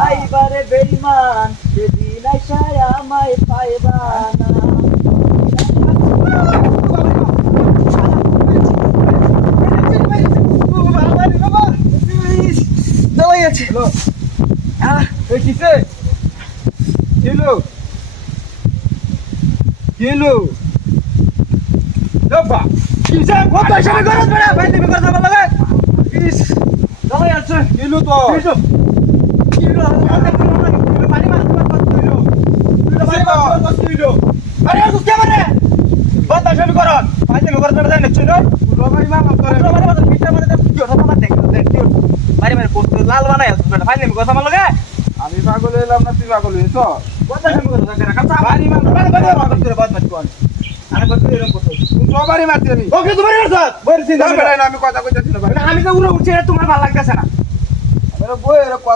আইবারে বেইমান সেদিন আইসায় আমায় পাইবা না। দাওয়াই আছে এই কিসে কিলো কিলো বাবা কিসে কত হিসাবে করছ বড় ভাই তুমি করছ ভালো লাগে ইস দাওয়াই আছে কিলো তো কিলো পানি মাছ কত কিলো কিলো আরে তুই কে মানে কত হিসাবে করছ ভাই তুমি করছ না জানিস ছিল রবাই মামা করে মানে মানে পিঠা মানে কি কথা মার দেখ দেখ মারি মারি পোস্ট লাল বানায় ভাই তুমি কথা ভালো লাগে আমি পাগল হইলাম না তুই পাগল হইছ কত হিসাবে করছ কাঁচা বাড়ি মামা বাড়ি বাড়ি বাদ মার কোন আরে কত এরকম কথা তুই সবারই মারতি আমি ওকে তোমার করছ বলছি আমি কথা কইতাছি না ভাই আমি তো উড়ে উঠছে তোমার ভালো লাগতেছে না আরে বই এর কথা